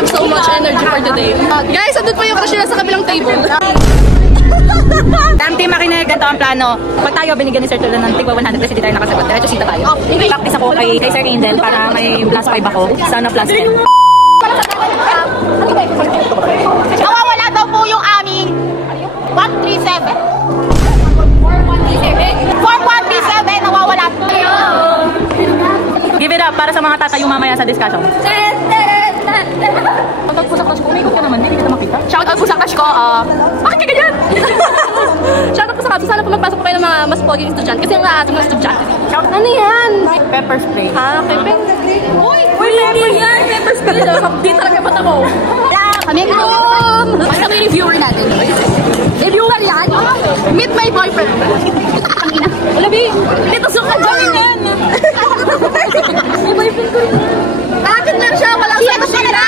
have so much energy for today. Guys, andun pa yung crush nila sa kabilang table. Team Makinig, ganito ang plano. Pag tayo binigyan ni Sir Tulan ng tigwa 100 kasi di tayo nakasagot. Diretso sita tayo. Practice ako kay Sir Angel para may plus 5 ako. Sana plus 10. Nawawala daw po yung aming 137. 4137 nawawala. Give it up para sa mga tatayo mamaya sa discussion. Shoutout po sa crush ko. Umikot ka naman, hindi kita makita. Shoutout po sa crush ko. Bakit ka ganyan? Shoutout po sa crush. Sana po magpasok po kayo ng mga mas poging estudyante. Kasi ang ating mga estudyante. Ano yan? Pepper spray. Pepper spray. Uy, pepper yan. Pepper spray. Di talaga ba't ako? Kami ko. Basta may reviewer natin. Reviewer yan. Meet my boyfriend. Wala, B. Dito suka dyan yan. May boyfriend ko rin. Bakit lang siya? Walang sila.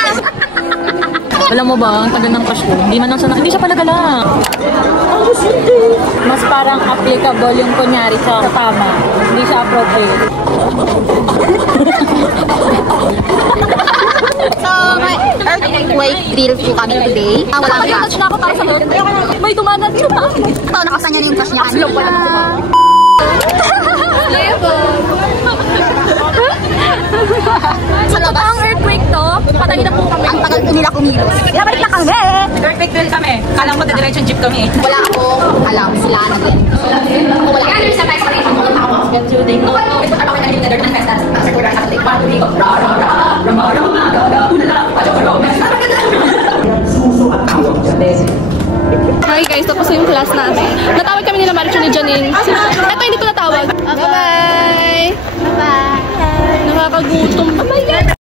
Alam mo ba, ang tagal ng crush ko, hindi man lang siya hindi siya pala gala. Mas parang applicable yung kunyari sa tama. Hindi siya appropriate. So, may earthquake drill po kami today. Wala pa. Touch na ako para sa load. May tumanat siya pa. Ito, nakasanya niya yung crush niya kanina. Sa totoong earthquake to, patay na po kami. Ang tagal po nila kumilos. Pinabalik na kami. Perfect drill kami. Kala mo diretso jeep kami. Wala ako alam. Sila nag-end. Ako wala. Kaya nyo sa tayo sa rin. Ako wala ako. Ito ka pa kayo nag-end ng festas. Sa kura sa tayo. Parang ko. Hi guys, tapos yung class namin. Natawag kami nila Marichu ni Janine. Ito hindi ko natawag. Bye-bye! Bye-bye! Nakakagutom. Oh my God!